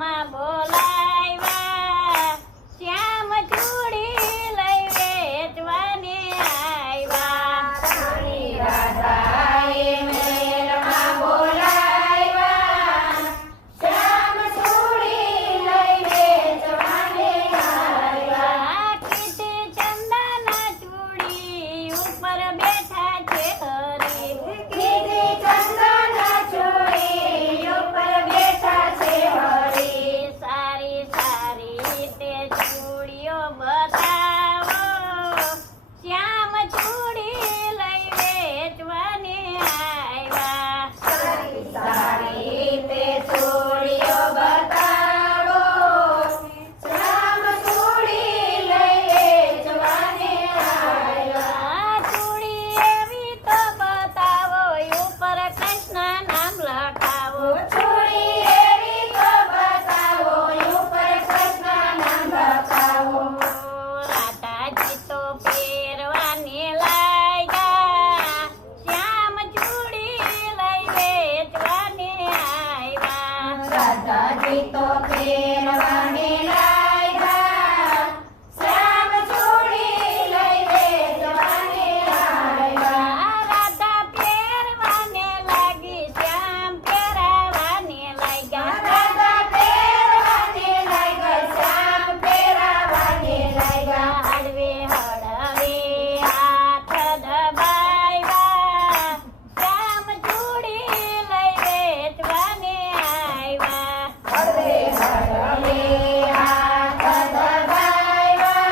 રમવા બોલાવ્યા, શ્યામ ચૂડી લઈ વેચવાને આવ્યા. રાણી રાધાએ મેળમાં બોલાવ્યા, શ્યામ ચૂડી લઈ વેચવાને આવ્યા. કીધી ચંદના ચૂડી ઉપર બેઠા છે હરી, કીધી ચંદના ચૂડી ઉપર બેઠા છે હરી. સારી સારી તે ચૂડીઓ બતાવો, શ્યામ ચૂડી લઈ વેચવાને આવ્યા. સારી સારી તે ચૂડીઓ બતાવો, શ્યામ ચૂડી લઈ વેચવાને આવ્યા. ચૂડી એવી તો બતાવો, ઉપર કૃષ્ણ નામ લખાવો. ચૂડી એવી તો બતાવો, ઉપર કૃષ્ણ નામ લખાવો. રાધાજી તો પહેરવાને લાગ્યા, શ્યામ ચૂડી લઈ વેચવાને આવ્યા. રાધાજી તો પહેરવાને લાગ્યા, શ્યામ ચૂડી લઈ વેચવાને આવ્યા. રાધા પહેરવાને લાગી, શ્યામ પહેરાવાને લાગ્યા. રાધા પહેરવાને લાગ્યા, શ્યામ પહેરાવાને લાગ્યા. હળવે હળવે હાથ દબાવ્યા, શ્યામ ચૂડી લઈ વેચવાને આવ્યા. હળવે હળવે હાથ દબાવ્યા,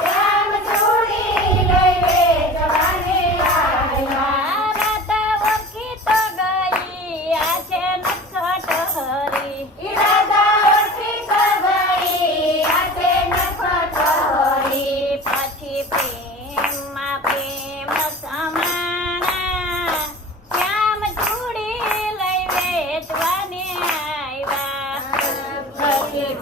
શ્યામ ચૂડી લઈ વેચવાને આવ્યા. રાધા ઓળખી તો ગઈ, આ છે નટખટ હરી. રાધા ઓળખી તો ગઈ, આ છે નટખટ હરી. પછી પ્રેમમાં પ્રેમ સમાણા, શ્યામ ચૂડી લઈ વેચવાને આવ્યા. પછી